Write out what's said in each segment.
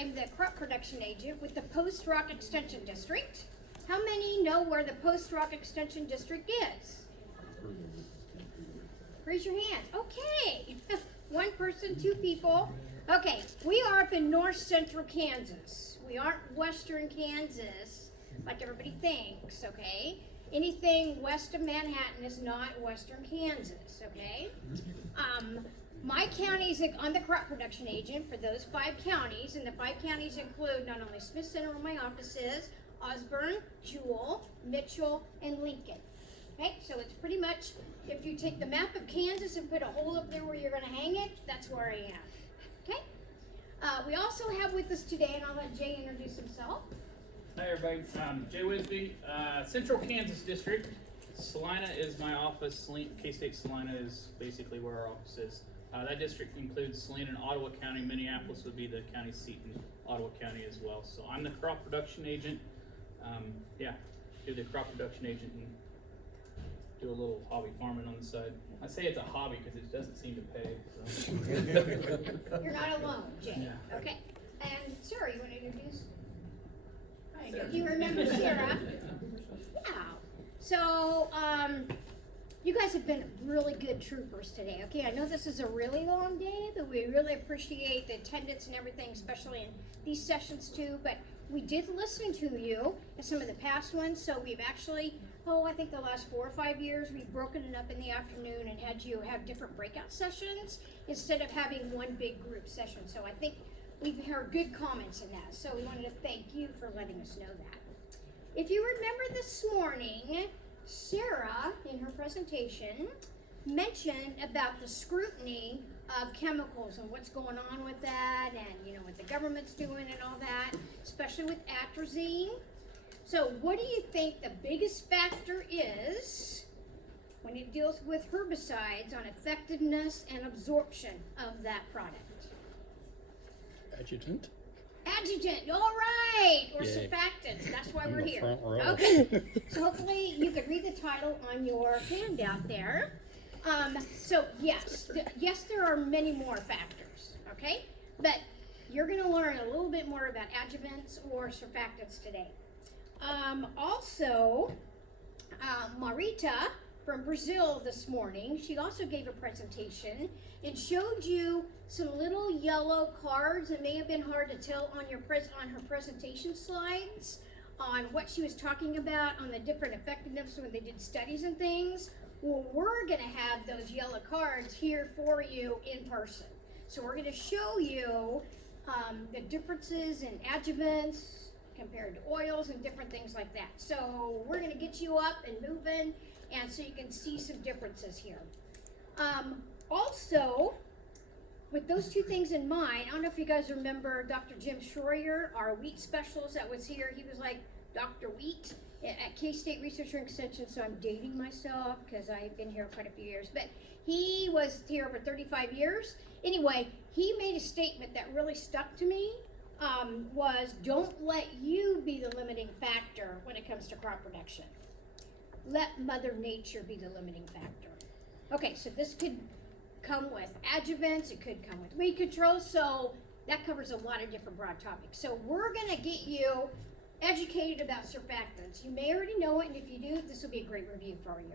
I'm the crop production agent with the Post Rock Extension District. How many know where the Post Rock Extension District is? Raise your hands. Okay. One person, two people. Okay, we are up in north central Kansas. We aren't western Kansas like everybody thinks, okay? Anything west of Manhattan is not western Kansas, okay? My county's on the crop production agent for those 5 counties, and the 5 counties include not only Smith Center, where my office is, Osborne, Jewell, Mitchell, and Lincoln. Okay, so it's pretty much, if you take the map of Kansas and put a hole up there where you're going to hang it, that's where I am. Okay? We also have with us today, and I'll let Jay introduce himself. Hi everybody, Jay Wisby, Central Kansas District. Salina is my office. K-State Salina is basically where our office is. That district includes Salina and Ottawa County. Minneapolis would be the county seat in Ottawa County as well. So I'm the crop production agent. Do the crop production agent and do a little hobby farming on the side. I say it's a hobby because it doesn't seem to pay. So. You're not alone, Jay. Yeah. Okay. And Sarah, you want to introduce? You remember Sarah? Yeah. So, you guys have been really good troopers today. Okay, I know this is a really long day, but we really appreciate the attendance and everything, especially in these sessions too. But we did listen to you in some of the past ones, so we've actually, I think the last 4 or 5 years, we've broken it up in the afternoon and had you have different breakout sessions instead of having one big group session. So I think we've heard good comments in that, so we wanted to thank you for letting us know that. If you remember this morning, Sarah, in her presentation, mentioned about the scrutiny of chemicals and what's going on with that, and what the government's doing and all that, especially with atrazine. So what do you think the biggest factor is when it deals with herbicides on effectiveness and absorption of that product? Adjutant. Adjutant, all right, or Yay. Surfactants, that's why we're here. Front row. Okay, so hopefully you could read the title on your handout there. So yes, there are many more factors, okay? But you're gonna learn a little bit more about adjuvants or surfactants today. Also, Marita from Brazil this morning, she also gave a presentation and showed you some little yellow cards. It may have been hard to tell on her presentation slides on what she was talking about on the different effectiveness when they did studies and things. Well, we're going to have those yellow cards here for you in person. So we're going to show you the differences in adjuvants compared to oils and different things like that. So we're going to get you up and moving, and so you can see some differences here. Also, with those two things in mind, I don't know if you guys remember Dr. Jim Schroyer, our wheat specialist that was here. He was like Dr. Wheat at K-State Research and Extension, so I'm dating myself because I've been here quite a few years. But he was here over 35 years. Anyway, he made a statement that really stuck to me, was don't let you be the limiting factor when it comes to crop production. Let Mother Nature be the limiting factor. Okay, so this could come with adjuvants, it could come with weed control, so that covers a lot of different broad topics. So we're gonna get you educated about surfactants. You may already know it, and if you do, this will be a great review for you.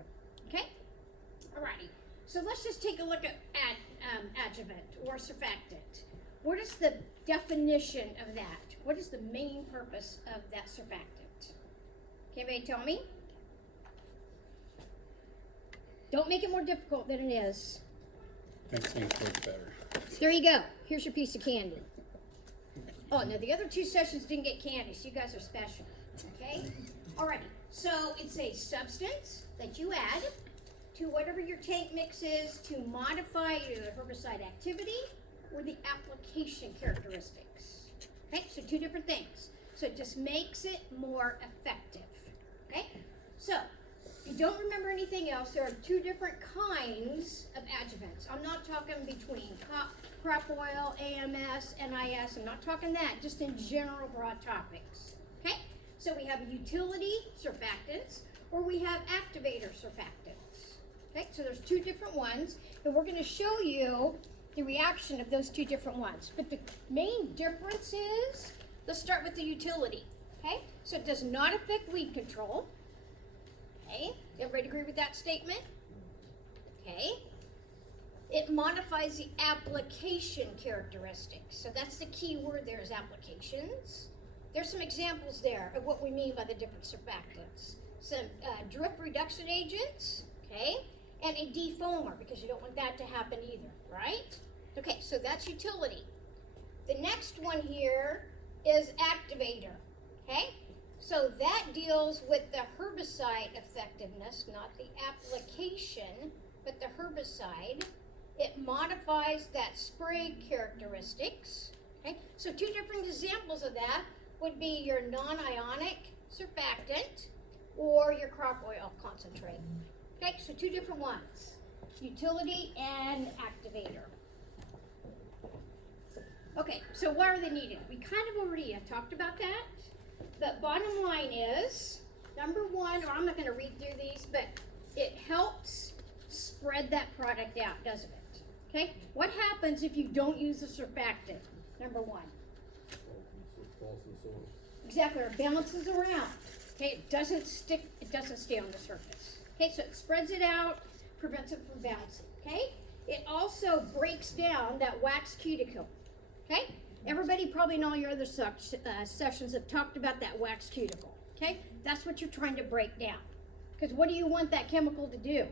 Okay? Alrighty. So let's just take a look at adjuvant or surfactant. What is the definition of that? What is the main purpose of that surfactant? Can anybody tell me? Don't make it more difficult than it is. Makes things work better. There you go. Here's your piece of candy. Oh, no, the other 2 sessions didn't get candy, so you guys are special. Okay? Alrighty. So it's a substance that you add to whatever your tank mix is to modify either the herbicide activity or the application characteristics. Okay? So 2 different things. So it just makes it more effective. Okay? So if you don't remember anything else, there are 2 different kinds of adjuvants. I'm not talking between crop oil, AMS, NIS. I'm not talking that, just in general broad topics. Okay? So we have utility surfactants, or we have activator surfactants. Okay? So there's 2 different ones, and we're going to show you the reaction of those two different ones. But the main difference is, let's start with the utility, okay? So it does not affect weed control, okay? Everybody agree with that statement? Okay. It modifies the application characteristics. So that's the key word there is applications. There's some examples there of what we mean by the different surfactants. Some drift reduction agents, okay? And a defoamer, because you don't want that to happen either, right? Okay, so that's utility. The next one here is activator, okay? So that deals with the herbicide effectiveness, not the application, but the herbicide. It modifies that spray characteristics, okay? So two different examples of that would be your non-ionic surfactant or your crop oil concentrate. Okay, so two different ones, utility and activator. Okay, so why are they needed? We kind of already talked about that, but bottom line is, number one, or I'm not going to read through these, but it helps spread that product out, doesn't it? Okay, what happens if you don't use a surfactant? Number one. Exactly, it bounces around. Okay, it doesn't stick, it doesn't stay on the surface. Okay, so it spreads it out, prevents it from bouncing. Okay, it also breaks down that wax cuticle. Okay, everybody probably in all your other sessions have talked about that wax cuticle. Okay, that's what you're trying to break down. Because what do you want that chemical to do?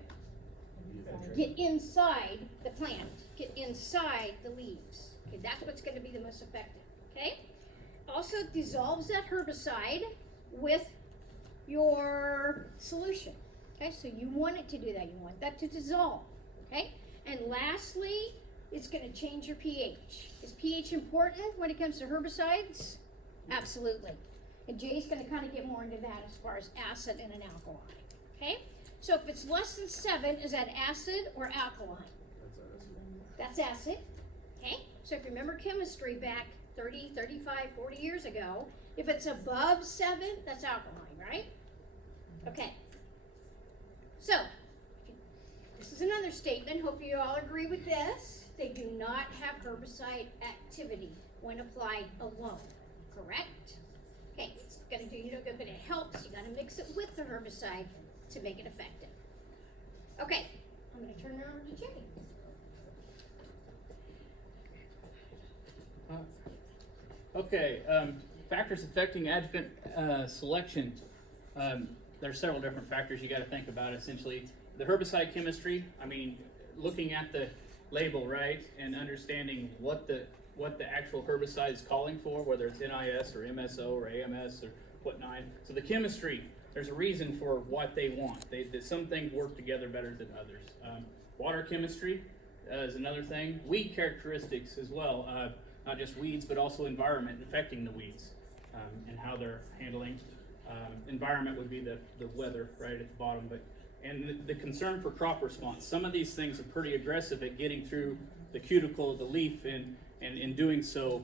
Get inside the plant, get inside the leaves. Okay, that's what's going to be the most effective. Okay, also dissolves that herbicide with your solution. Okay, so you want it to do that. You want that to dissolve. Okay, and lastly, it's going to change your pH. Is pH important when it comes to herbicides? Absolutely. And Jay's going to kind of get more into that as far as acid and an alkaline. Okay, so if it's less than 7, is that acid or alkaline? That's acid. Okay, so if you remember chemistry back 30, 35, 40 years ago, if it's above 7, that's alkaline, right? Okay. So, this is another statement. Hope you all agree with this. They do not have herbicide activity when applied alone, correct? Okay, it's going to do, but it helps. You got to mix it with the herbicide to make it effective. Okay, I'm going to turn it over to Jay. Okay, factors affecting adjuvant selection. There are several different factors you got to think about. Essentially, the herbicide chemistry. I mean, looking at the label, right, and understanding what the actual herbicide is calling for, whether it's NIS or MSO or AMS or whatnot. So the chemistry, there's a reason for what they want. Some things work together better than others. Water chemistry is another thing. Weed characteristics as well. Not just weeds, but also environment affecting the weeds and how they're handling. Environment would be the weather right at the bottom, and the concern for crop response. Some of these things are pretty aggressive at getting through the cuticle of the leaf, and in doing so,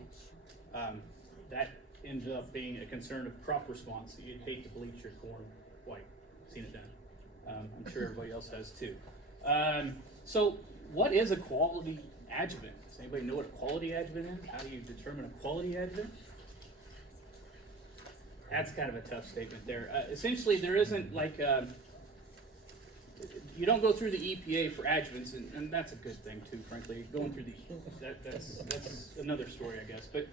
that ends up being a concern of crop response. You'd hate to bleach your corn white. Seen it done. I'm sure everybody else has too. So what is a quality adjuvant? Does anybody know what a quality adjuvant is? How do you determine a quality adjuvant? That's kind of a tough statement there. Essentially, there isn't like, you don't go through the EPA for adjuvants, and that's a good thing too, frankly. Going through that's another story, I guess. But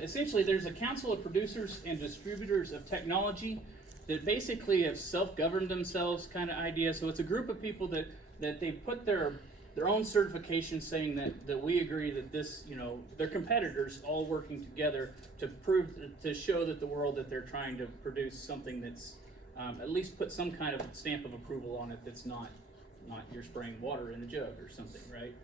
essentially, there's a council of producers and distributors of technology that basically have self-governed themselves kind of idea. So it's a group of people that they put their own certification saying that we agree that this, their competitors all working together to show that the world that they're trying to produce something that's at least put some kind of stamp of approval on it that's not you're spraying water in a jug or something, right?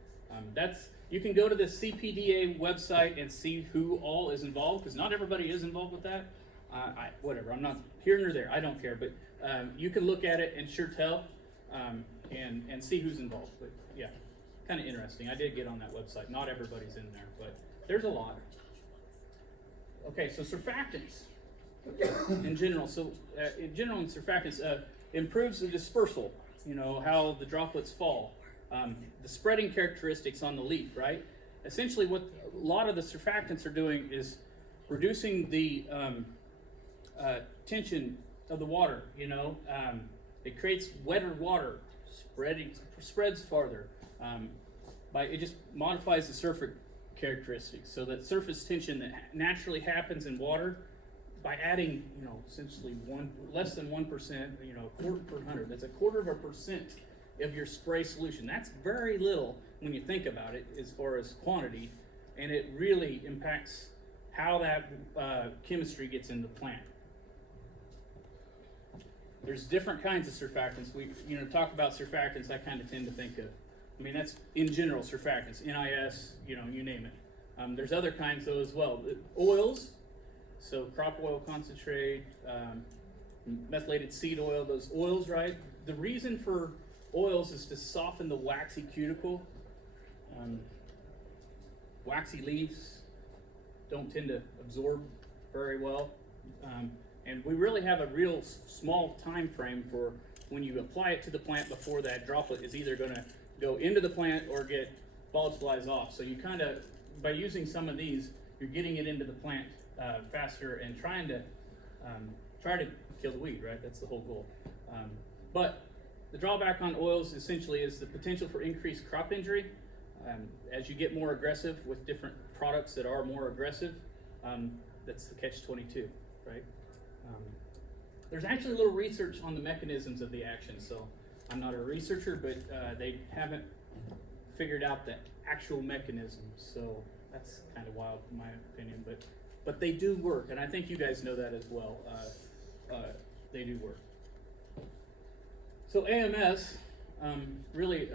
You can go to the CPDA website and see who all is involved, because not everybody is involved with that. Whatever, I'm not here nor there, I don't care, but you can look at it and sure tell and see who's involved. But yeah, kind of interesting. I did get on that website. Not everybody's in there, but there's a lot. Okay, so surfactants in general. So in general, in surfactants, improves the dispersal. How the droplets fall. The spreading characteristics on the leaf, right? essentially what a lot of the surfactants are doing is reducing the tension of the water, you know. It creates wetter water, spreads farther. It just modifies the surface characteristics, so that surface tension that naturally happens in water, by adding, you know, essentially less than 1%, you know, a quarter per 100. That's a 1/4% of your spray solution. That's very little when you think about it as far as quantity, and it really impacts how that chemistry gets in the plant. There's different kinds of surfactants. We, you know, talk about surfactants, I kind of tend to think of, I mean, that's in general surfactants, NIS, you know, you name it. There's other kinds though as well. Oils, so crop oil concentrate, methylated seed oil, those oils, right? The reason for oils is to soften the waxy cuticle. Waxy leaves don't tend to absorb very well. And we really have a real small time frame for when you apply it to the plant before that droplet is either going to go into the plant or get volatilized off. So you kind of, by using some of these, you're getting it into the plant faster and try to kill the weed, right? That's the whole goal. But the drawback on oils essentially is the potential for increased crop injury. As you get more aggressive with different products that are more aggressive, that's the catch-22, right? There's actually a little research on the mechanisms of the action, so I'm not a researcher, but they haven't figured out the actual mechanism, so that's kind of wild in my opinion, but they do work, and I think you guys know that as well. They do work. So AMS, really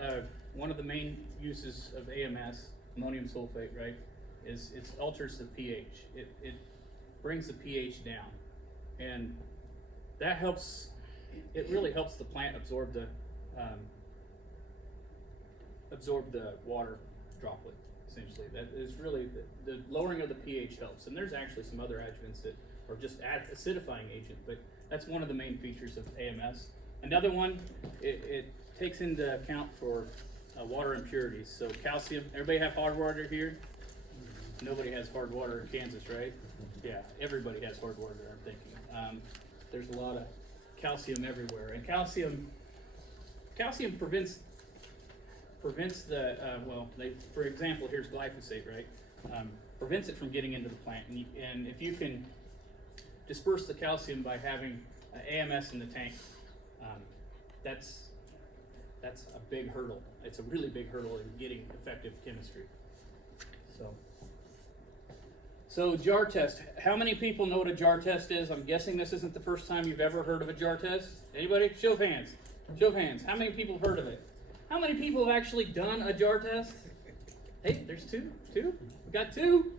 one of the main uses of AMS, ammonium sulfate, right, is it alters the pH. It brings the pH down, and that helps. It really helps the plant absorb the water droplet. Essentially, that is really the lowering of the pH helps. And there's actually some other adjuvants that are just acidifying agent, but that's one of the main features of AMS. Another one, it takes into account for water impurities. So calcium. Everybody have hard water here? Nobody has hard water in Kansas, right? Yeah, everybody has hard water. I'm thinking. There's a lot of calcium everywhere, and calcium prevents the for example, here's glyphosate, right? Prevents it from getting into the plant, and if you can disperse the calcium by having AMS in the tank, that's a big hurdle. It's a really big hurdle in getting effective chemistry. So jar test. How many people know what a jar test is? I'm guessing this isn't the first time you've ever heard of a jar test. Anybody? Show of hands. Show of hands. How many people have heard of it? How many people have actually done a jar test? Hey, there's two. We got two.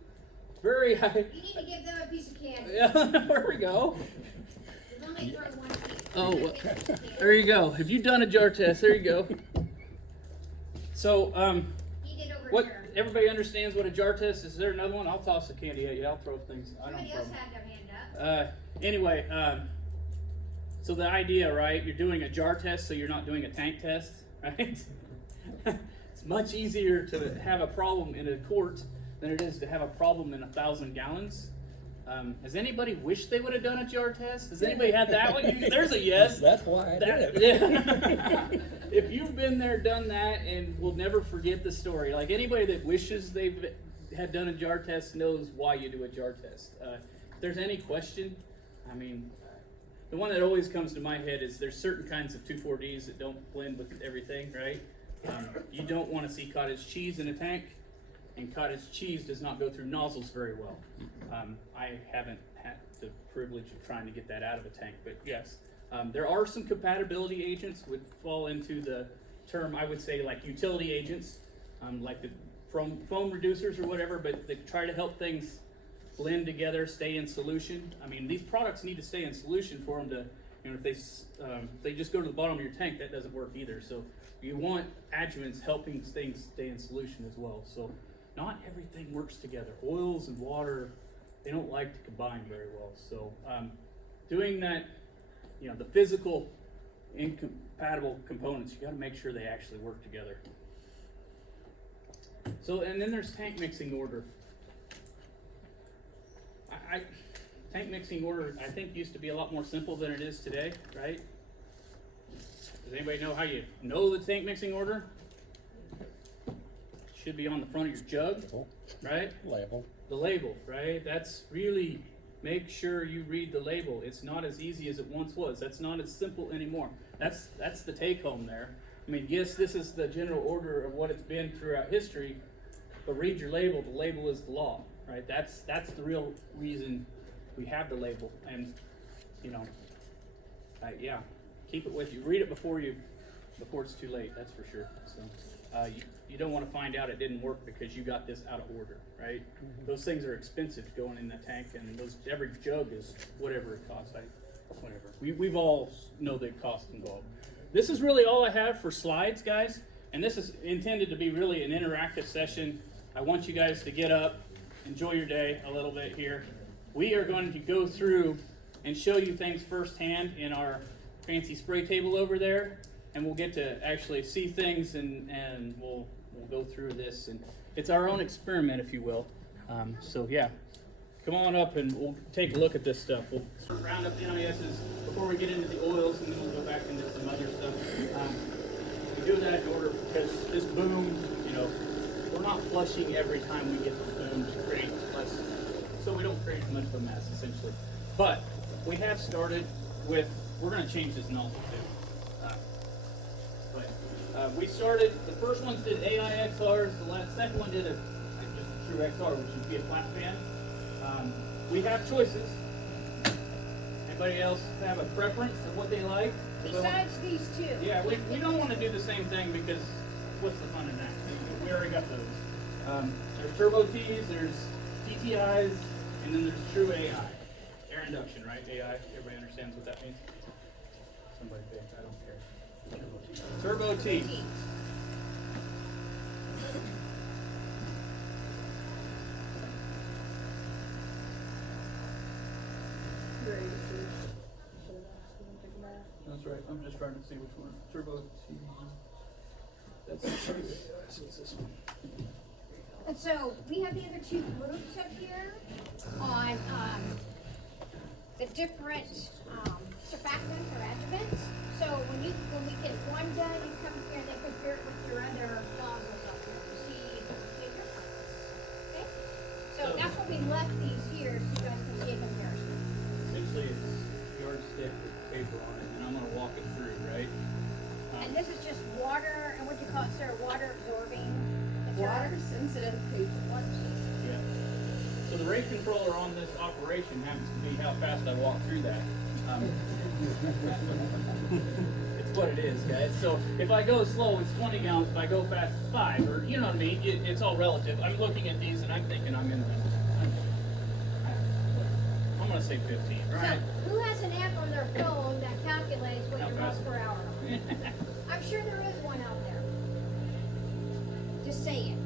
Very high. You need to give them a piece of candy. Yeah, there we go. There's only for one piece. Oh, well, there you go. Have you done a jar test? There you go. So, He did over what? here. Everybody understands what a jar test is. Is there another one? I'll toss the candy at you. I'll throw things. I don't Somebody have a else problem. had their hand up. Anyway, so the idea, right? You're doing a jar test, so you're not doing a tank test, right? It's much easier to have a problem in a quart than it is to have a problem in 1,000 gallons. Has anybody wished they would have done a jar test? Has anybody had that one? There's a yes. That's why I did it. Yeah. If you've been there, done that, and will never forget the story. Like anybody that wishes they've had done a jar test knows why you do a jar test. If there's any question, I mean, the one that always comes to my head is there's certain kinds of 2,4-Ds that don't blend with everything, right? You don't want to see cottage cheese in a tank, and cottage cheese does not go through nozzles very well. I haven't had the privilege of trying to get that out of a tank, but yes. There are some compatibility agents would fall into the term, I would say, like utility agents, like the foam reducers or whatever, but they try to help things blend together, stay in solution. I mean, these products need to stay in solution for them to, you know, if they just go to the bottom of your tank, that doesn't work either. So you want adjuvants helping things stay in solution as well. So not everything works together. Oils and water, they don't like to combine very well. So doing that, you know, the physical incompatible components, you got to make sure they actually work together. So, and then there's tank mixing order. Tank mixing order, I think, used to be a lot more simple than it is today, right? Does anybody know how you know the tank mixing order? Should be on the front of your jug, right? Label. The label, right? That's really, make sure you read the label. It's not as easy as it once was. That's not as simple anymore. That's the take home there. I mean, yes, this is the general order of what it's been throughout history, but read your label. The label is the law, right? That's the real reason we have the label. And, you know, yeah, keep it with you. Read it before it's too late, that's for sure. So, you don't want to find out it didn't work because you got this out of order, right? Mm-hmm. Those things are expensive going in the tank, and every jug is whatever it costs. Whatever. We've all know the cost involved. This is really all I have for slides, guys, and this is intended to be really an interactive session. I want you guys to get up, enjoy your day a little bit here. We are going to go through and show you things firsthand in our fancy spray table over there, and we'll get to actually see things, and we'll go through this, and it's our own experiment, if you will. So yeah, come on up and we'll take a look at this stuff. We'll round up the NISs before we get into the oils, and then we'll go back into some other stuff. We do that in order because this boom, you know, we're not flushing every time we get the boom to create less, so we don't create much of a mess, essentially. But we have started with, we're going to change this nozzle too. We started, the first ones did AIXRs, the second one did just a true XR, which would be a flat fan. We have choices. Anybody else have a preference of what they like? Besides these two. Yeah, we don't want to do the same thing because what's the fun in that? We already got those. There's Turbo Ts, there's TTIs, and then there's true AI. Air induction, right? AI, everybody understands what that means? Somebody say, I don't care. Turbo T. That's right. I'm just trying to see which one. Turbo T. That's this one. And so we have the other two groups up here on the different surfactants or adjuvants. So when we get one done, you come here and then compare it with your other nozzles up here to see the difference. Okay? So that's what we left these here so you guys can see a comparison. Essentially, it's yardstick with paper on it, and I'm going to walk it through, right? And this is just water, and what do you call it, Sarah? Water absorbing material? Water sensitive paper. Yeah. So the rate controller on this operation happens to be how fast I walk through that. It's what it is, guys. So if I go slow, it's 20 gallons. If I go fast, it's 5. Or you know what I mean? It's all relative. I'm looking at these and I'm thinking I'm gonna say 15, right? So who has an app on their phone that calculates what your miles per hour are? I'm sure there is one out there. Just saying.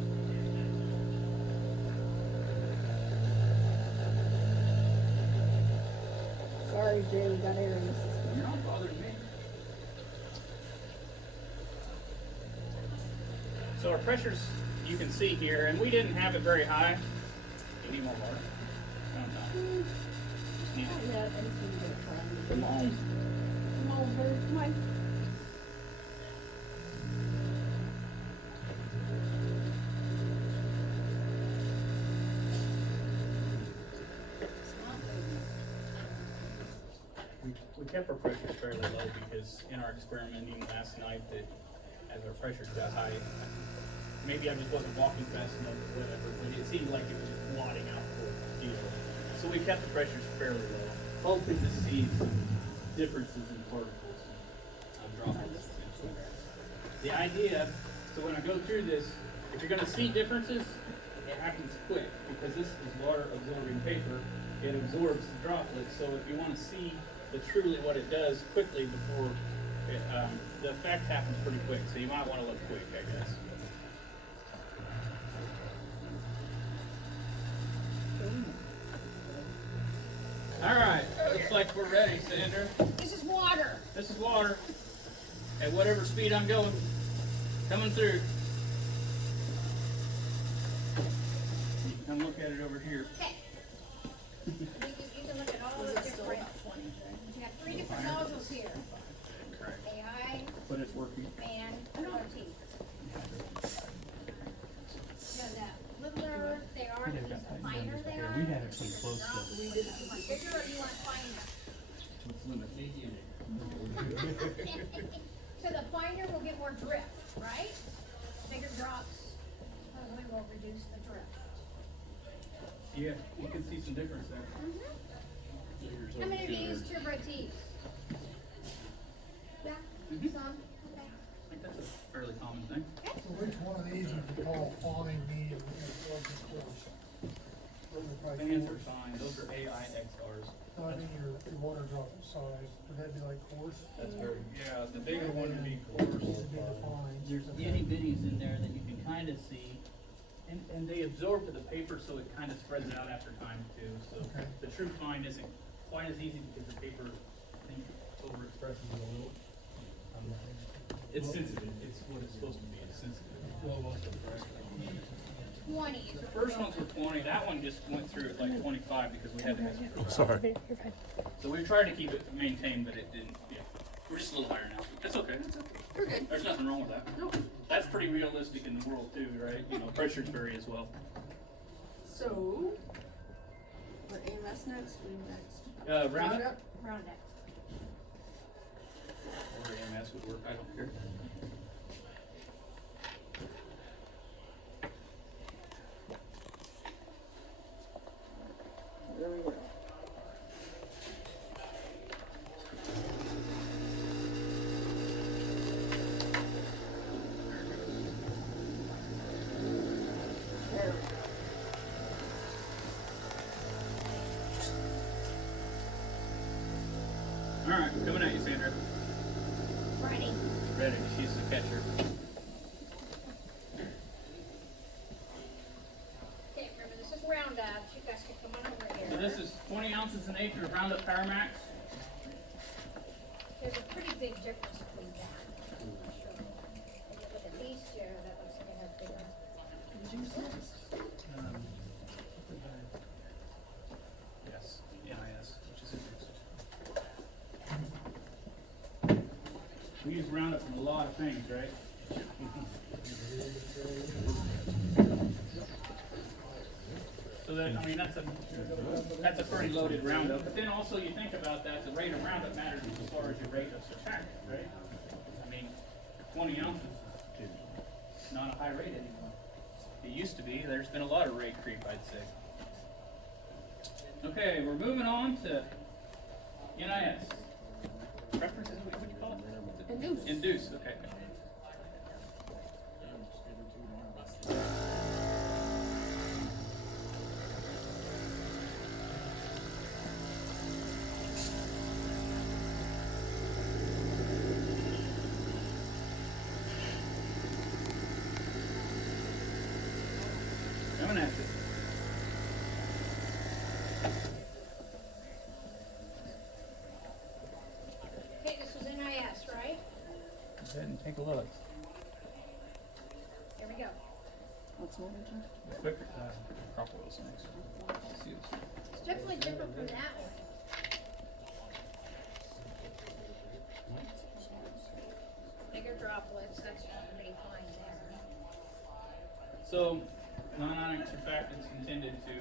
Sorry, Jay, we got air in the system. You're not bothering me. So our pressures, you can see here, and we didn't have it very high. You need more water? No. Just need it. Yeah, I just need to get a try. Come on. Come on, bird, come on. We kept our pressures fairly low because in our experimenting last night, that as our pressures got high, maybe I just wasn't walking fast enough or whatever, but it seemed like it was just wadding out for diesel. So we kept the pressures fairly low, hoping to see some differences in particles and droplets. The idea, so when I go through this, if you're going to see differences, it happens quick because this is water absorbing paper. It absorbs the droplets, so if you want to see truly what it does quickly before it, the effect happens pretty quick, so you might want to look quick, I guess. All right, looks like we're ready, Sandra. This is water. This is water. At whatever speed I'm going, coming through. come look at it over here. Okay. You can look at all Was the it still different, about 20, Jay? you have 3 different nozzles here. Correct. AI But it's working. and RT. So the littler they are, the finer they are. We had it pretty close to. We did. You want bigger or you want finer? So the finer will get more drift, right? Bigger drops, hopefully will reduce the drift. Yeah, you can see some difference there. How many of you use turbo tees? Yeah, Mhm. some, okay. I think that's a fairly common thing. So which one of these would you call fawning medium and rugged coarse? The hands are fine, those are AI XRs. I mean, your water droplet size, would that be like coarse? That's very, yeah, the bigger one would be coarse. These would be the fines. There's itty bitties in there that you can kind of see. And they absorb to the paper, so it kind of spreads out after time too, so Okay. the true fine isn't quite as easy because the paper, I think, overexpresses it a little. It's sensitive, it's what it's supposed to be, it's sensitive. 20 is The first ones were 20, that one just went through at like 25 because we had to mess with it. Sorry. So we tried to keep it maintained, but it didn't, yeah. We're just a little higher now. That's okay, that's okay. We're good. There's nothing wrong with that. Nope. That's pretty realistic in the world too, right? You know, pressures vary as well. So, what AMS next? We next. Roundup? Roundup. Or AMS would work, I don't care. There we go. There. Alright, coming at you, Sandra. Ready. Ready, she's the catcher. Okay, remember this is Roundup. You guys can come on over here. So this is 20 ounces an acre of Roundup Power Max. There's a pretty big difference between that. If you look at these two, that looks like it has bigger. Yes, NIS, which is interesting. We use Roundup in a lot of things, right? So that, I mean, that's a pretty loaded Roundup, but then also you think about that, the rate of Roundup matters as far as your rate of surfactant, right? I mean, 20 ounces is not a high rate anymore. It used to be, there's been a lot of rate creep, I'd say. Okay, we're moving on to NIS. Preferences, what do you call it? Induce. Induce, okay. Coming at you. Okay, this was NIS, right? Go ahead and take a look. There we go. What's more than Quick, crop oils next. Let's see this. It's definitely different from that one. Bigger droplets, that's the main fine there. So, non-ionic surfactants intended to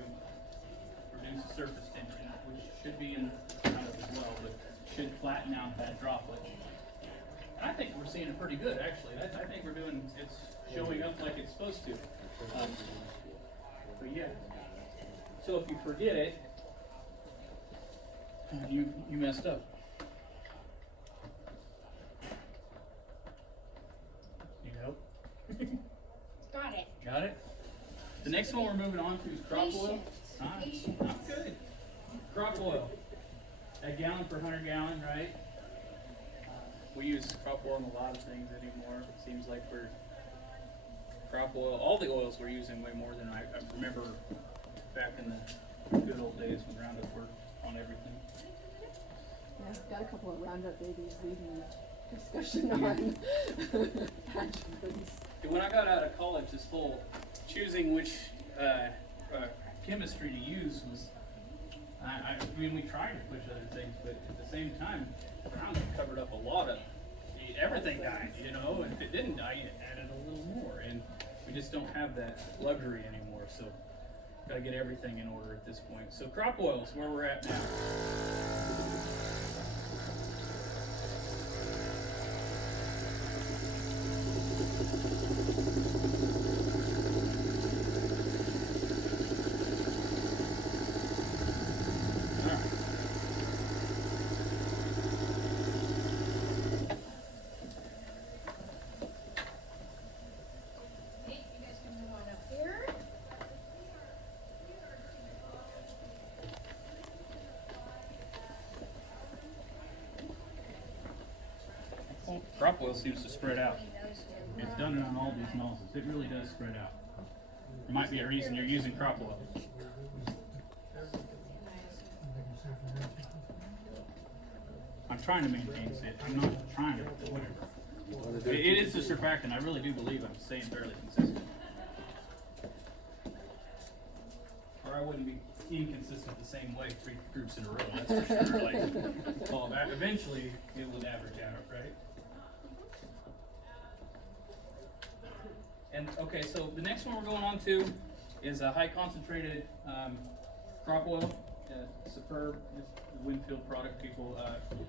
reduce the surface tension, which should be in Roundup as well, but should flatten out that droplet. I think we're seeing it pretty good, actually. I think we're doing, it's showing up like it's supposed to. But yeah. So if you forget it, you messed up. Need help? Got it. Got it? The next one we're moving on to is crop oil. Patience. I'm good. Crop oil. A gallon per 100 gallon, right? We use crop oil in a lot of things anymore. It seems like we're crop oil. All the oils we're using way more than I remember back in the good old days when Roundup worked on everything. Yeah, got a couple of Roundup babies leading discussion on adjuvants. When I got out of college this whole choosing which chemistry to use was, I mean, we tried to push other things, but at the same time, Roundup covered up a lot of, everything died, you know, and if it didn't die, it added a little more, and we just don't have that luxury anymore, so gotta get everything in order at this point. So crop oil is where we're at now. Crop oil seems to spread out. It's done it on all these nozzles. It really does spread out. There might be a reason you're using crop oil. I'm trying to maintain it. I'm not trying to, whatever. It is the surfactant. I really do believe I'm staying fairly consistent. Or I wouldn't be inconsistent the same way 3 groups in a row, that's for sure. Like, well, eventually it would average out, right? And okay, so the next one we're going on to is a high concentrated crop oil. Superb, Winfield product, people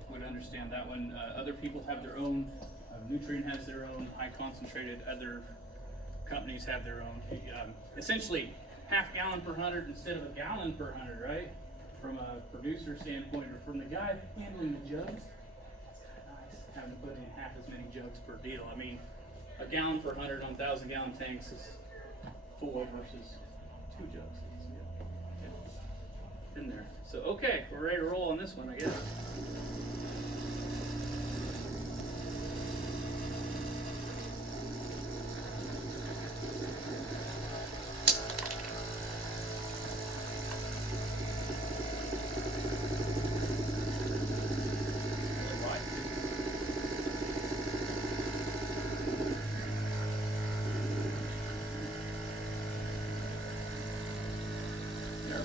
would understand that one. Other people have their own. Nutrient has their own high concentrated. Other companies have their own. Essentially, half gallon per 100 instead of a gallon per 100, right? From a producer standpoint, or from the guy handling the jugs, it's kind of nice having to put in half as many jugs per deal. I mean, a gallon per 100 on 1,000-gallon tanks is 4 versus 2 jugs. Yeah. In there. So okay, we're ready to roll on this one, I guess.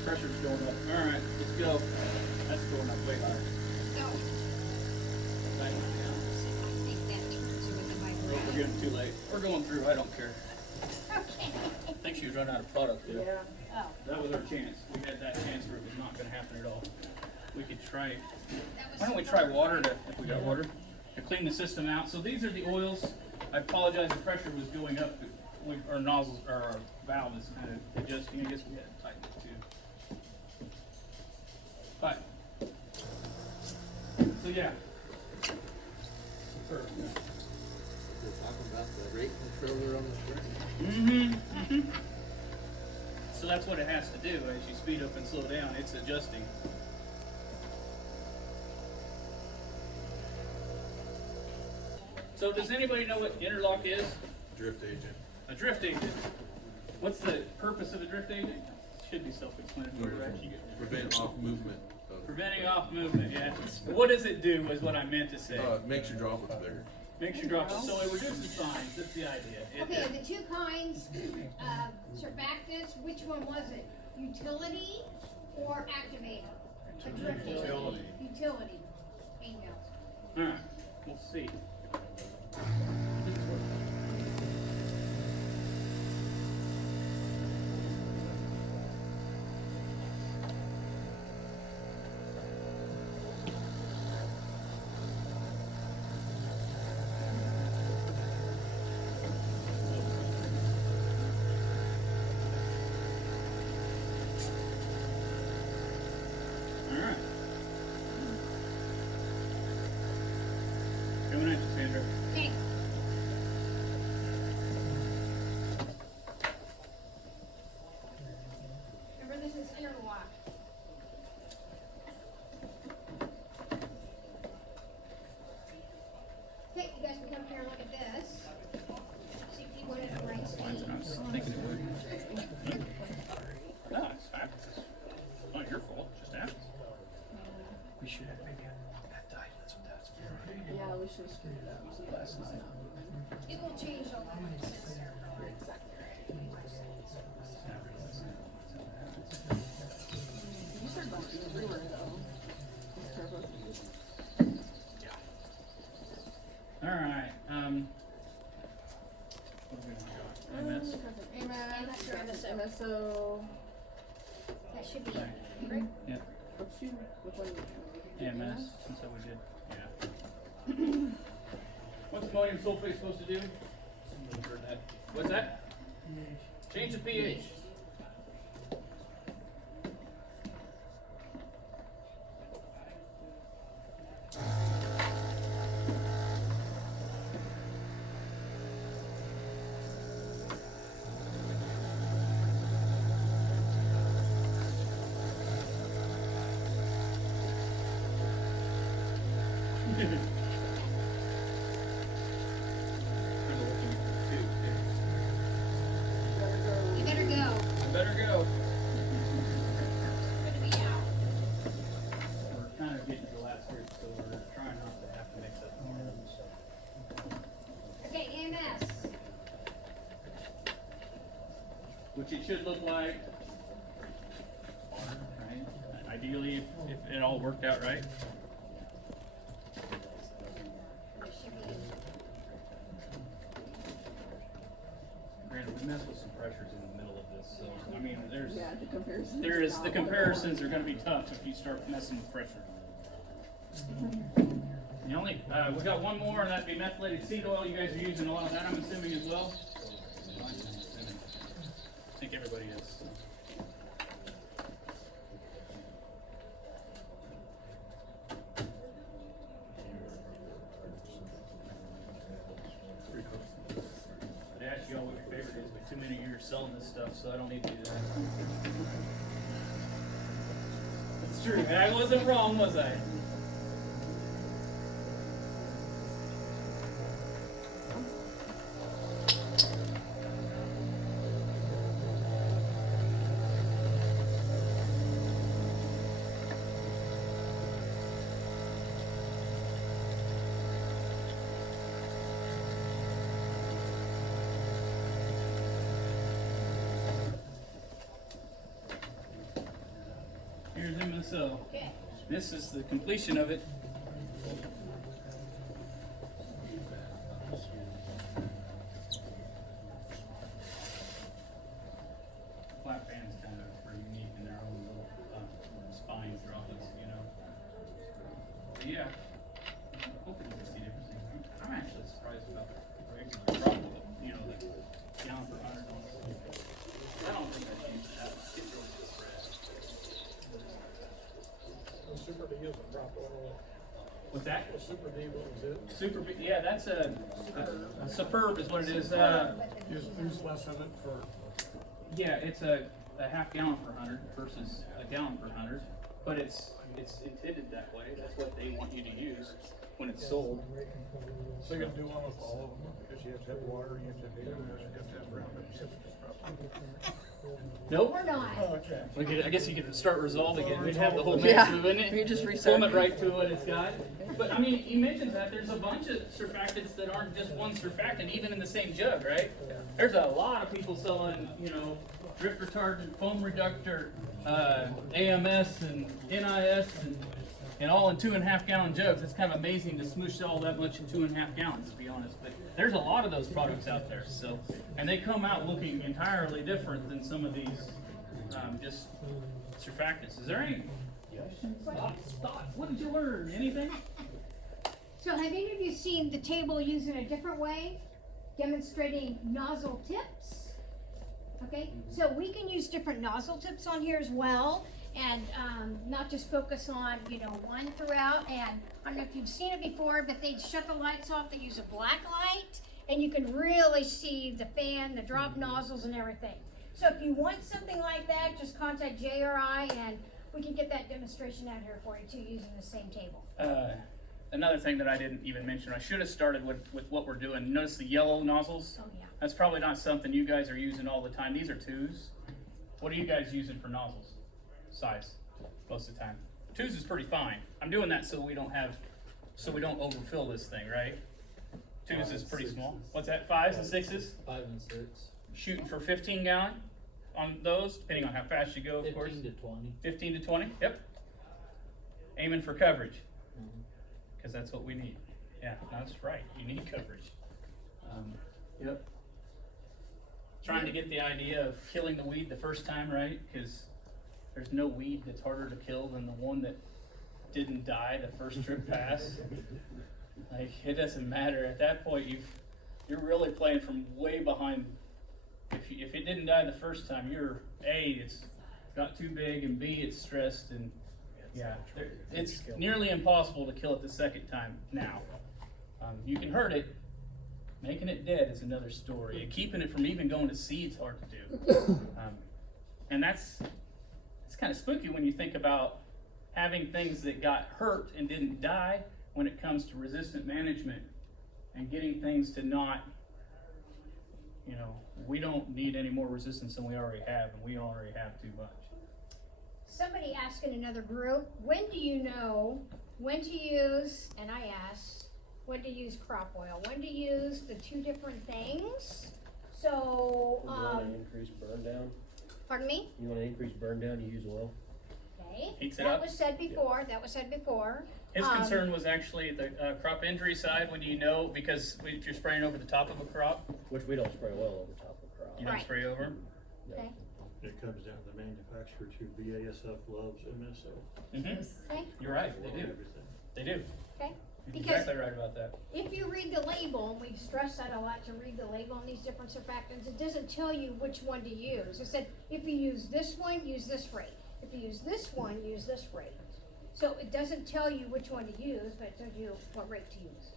Pressure's going up. All right, let's go. That's going up way higher. Go. Tighten it down. I think that turns you into my Oh, we're breath. getting too late. We're going through. I don't care. Okay. I think she was running out of product there. Yeah. Oh, That was our chance. We had that chance where it was not going to happen at all. We could try. that was Why don't we try water to, if we got water, to clean the system out? So these are the oils. I apologize. The pressure was going up. Our nozzles, or our valve is kind of adjusting. I guess we had to tighten it too. But, so yeah. Superb. We're talking about the rate controller on the screen. So that's what it has to do. As you speed up and slow down, it's adjusting. So does anybody know what interlock is? Drift agent. A drift agent. What's the purpose of a drift agent? Should be self-explanatory, right? Prevent off movement. Preventing off movement, yeah. What does it do is what I meant to say. It makes your droplets bigger. Makes you drop it. So it reduces signs, that's the idea. okay, the 2 kinds of surfactants, which one was it? Utility or activator? A drift agent. Utility. Utility. Females. Alright, we'll see. Alright. Coming at you, Sandra. Okay. Remember, this is interlock. Okay, you guys can come here and look at this. See if you went in the right speed. I was thinking it would. No, it's fine. It's not your fault, it just happens. We should have maybe had more peptide, that's what that's for. Yeah, we should have screwed it up. Last night. It will change a lot when it sits there. Exactly. What's you? Which one? AMS, since that we did, yeah. What's ammonium sulfate supposed to do? Somebody heard that. What's that? Change the pH. You better go. Better go. Gonna be out. We're kind of getting to the last group, so we're trying not to have to mix up more. Okay, EMS. Which it should look like. Right? Ideally, if it all worked out right. Granted, we mess with some pressures in the middle of this, so I mean, Yeah, the comparisons. the comparisons are going to be tough if you start messing with pressure. The only we got one more, and that'd be methylated seed oil. You guys are using a lot of that, I'm assuming, as well. I think everybody is. I'd ask you all what your favorite is, but too many of you are selling this stuff, so I don't need to do that. That's true. I wasn't wrong, was I? Here's MSO. Okay. This is the completion of it. Flat fans kind of are unique in their own little spine droplets, you know. But yeah, I'm hoping to see different things. I'm actually surprised about the regular droplet, you know, the gallon per 100 on this. I don't think I'd use that. It really just red. Super D is a drop oil. What's that? Super D, what was it? Super, yeah, that's a superb is what it is. Use less of it for, Yeah, it's a half gallon per 100 versus a gallon per 100, but it's intended that way. That's what they want you to use when it's sold. so you're gonna do one with all of them, because you have to have water, you have to have AMS, you have to have Roundup. Nope. We're not. Okay. I guess you could start resolving it. We'd have the whole mix, Yeah. wouldn't it? We just Form reset. it right to what it's got. But I mean, he mentions that there's a bunch of surfactants that aren't just one surfactant, even in the same jug, right? There's a lot of people selling, you know, drift retardant, foam reductor, AMS and NIS and all in 2.5 gallon jugs. It's kind of amazing to smoosh all that much in 2.5 gallons, to be honest. But there's a lot of those products out there, so, and they come out looking entirely different than some of these just surfactants. Is there any thoughts? What did you learn? Anything? So have any of you seen the table used in a different way, demonstrating nozzle tips? Okay, so we can use different nozzle tips on here as well, and not just focus on, you know, one throughout. And I don't know if you've seen it before, but they shut the lights off. They use a black light, and you can really see the fan, the drop nozzles, and everything. So if you want something like that, just contact Jay or I, and we can get that demonstration out here for you too, using the same table. Another thing that I didn't even mention, I should have started with what we're doing. Notice the yellow nozzles? Oh yeah. That's probably not something you guys are using all the time. These are 2s. What are you guys using for nozzles? Size, most of the time. 2s is pretty fine. I'm doing that so we don't overfill this thing, right? 2s is pretty small. What's that, 5s and 6s? 5 and 6. Shooting for 15 gallon on those, depending on how fast you go, of course. 15 to 20. 15 to 20, yep. Aiming for coverage, because that's what we need. Yeah, that's right, you need coverage. Yep. Trying to get the idea of killing the weed the first time, right? Because there's no weed that's harder to kill than the one that didn't die the first trip pass. Like, it doesn't matter. At that point, you're really playing from way behind. If it didn't die the first time, it's got too big, and B, it's stressed, and yeah, it's nearly impossible to kill it the second time now. You can hurt it. Making it dead is another story. And keeping it from even going to seed's hard to do. And it's kind of spooky when you think about having things that got hurt and didn't die when it comes to resistant management and getting things to not, we don't need any more resistance than we already have, and we already have too much. Somebody asked in another group, when do you know when to use, and I asked, when to use crop oil, when to use the two different things. So, You want to increase burn down? pardon me? You want to increase burn down, you use oil? Okay, Heats it that up. was said before, that was said before. His concern was actually the crop injury side. When do you know? Because if you're spraying over the top of a crop, Which we don't spray oil over top of crop. you don't Right. spray over. Okay, It comes down to the manufacturer to BASF gloves, MSO. okay, You're right, they do. Everything. They do. okay. You're Because- exactly right about that. If you read the label, and we stress that a lot to read the label on these different surfactants, it doesn't tell you which one to use. It said, if you use this one, use this rate. If you use this one, use this rate. So it doesn't tell you which one to use, but it tells you what rate to use.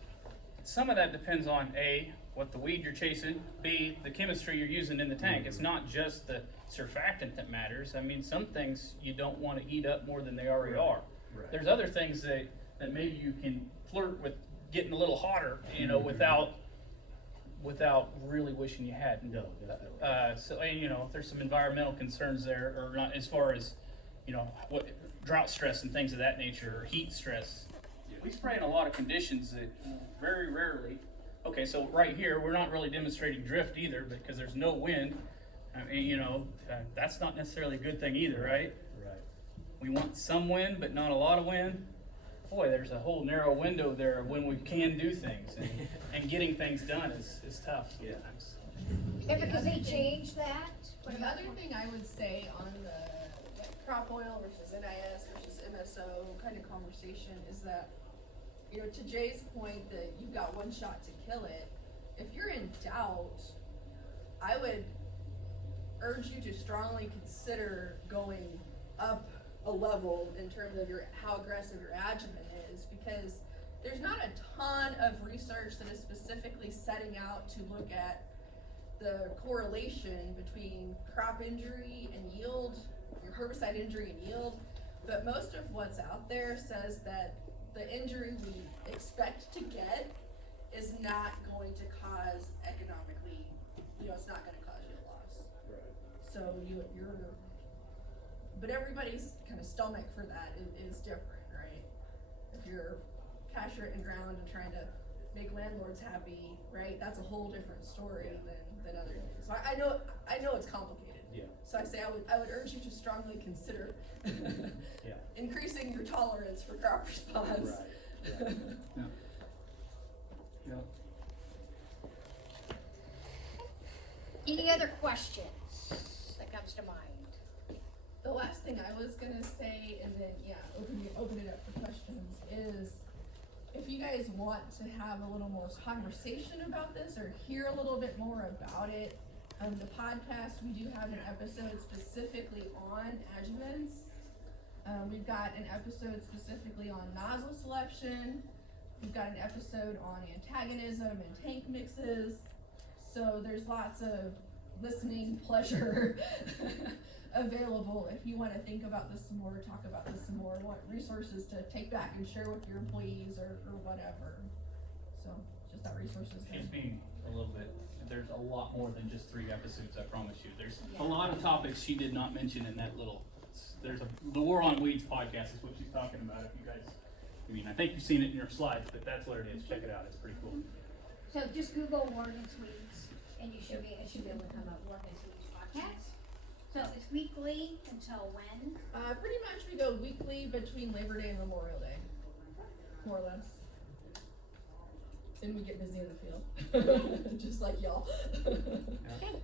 Some of that depends on A, what the weed you're chasing, B, the chemistry you're using in the tank. It's not just the surfactant that matters. I mean, some things you don't want to eat up more than they already are. Right. There's other things that maybe you can flirt with getting a little hotter, without really wishing you hadn't. No, definitely. So, there's some environmental concerns there, or not as far as, what drought stress and things of that nature, or heat stress. We spray in a lot of conditions that very rarely. Okay, so right here, we're not really demonstrating drift either, because there's no wind. I mean, that's not necessarily a good thing either, right? Right. We want some wind, but not a lot of wind. Boy, there's a whole narrow window there of when we can do things, and getting things done is tough sometimes. Yeah, because they changed that. What The about other thing I would say on the crop oil versus NIS versus MSO kind of conversation is that, to Jay's point that you've got one shot to kill it, if you're in doubt, I would urge you to strongly consider going up a level in terms of how aggressive your adjuvant is, because there's not a ton of research that is specifically setting out to look at the correlation between crop injury and yield, your herbicide injury and yield, but most of what's out there says that the injury we expect to get is not going to cause economically, it's not going to cause you a loss. Right. So but everybody's kind of stomach for that is different, right? If you're cash in ground and trying to make landlords happy, right? That's a whole different story than other things. So I know it's complicated. Yeah. So I say I would urge you to strongly consider increasing your tolerance for crop response. Right. Yeah. Any other questions that comes to mind? The last thing I was gonna say, and then open it up for questions, is if you guys want to have a little more conversation about this or hear a little bit more about it, the podcast, we do have an episode specifically on adjuvants. We've got an episode specifically on nozzle selection. We've got an episode on antagonism and tank mixes. So there's lots of listening pleasure available if you want to think about this some more, talk about this some more, want resources to take back and share with your employees or whatever. So just that resources there. She's being a little bit, there's a lot more than just 3 episodes, I promise you. There's a lot of topics she did not mention in that little, the War on Weeds podcast is what she's talking about. If you guys, I think you've seen it in your slides, but that's what it is. Check it out, it's pretty cool. So just Google War Against Weeds, and it should be able to come up, War Against Weeds podcast. So it's weekly until when? Pretty much we go weekly between Labor Day and Memorial Day, more or less. Then we get busy in the field, just like y'all. Okay.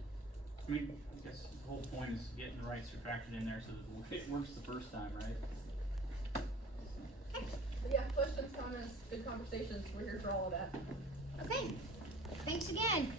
I mean, I guess the whole point is getting the right surfactant in there so that it works the first time, right? But yeah, questions, comments, good conversations, we're here for all of that. Okay, thanks again.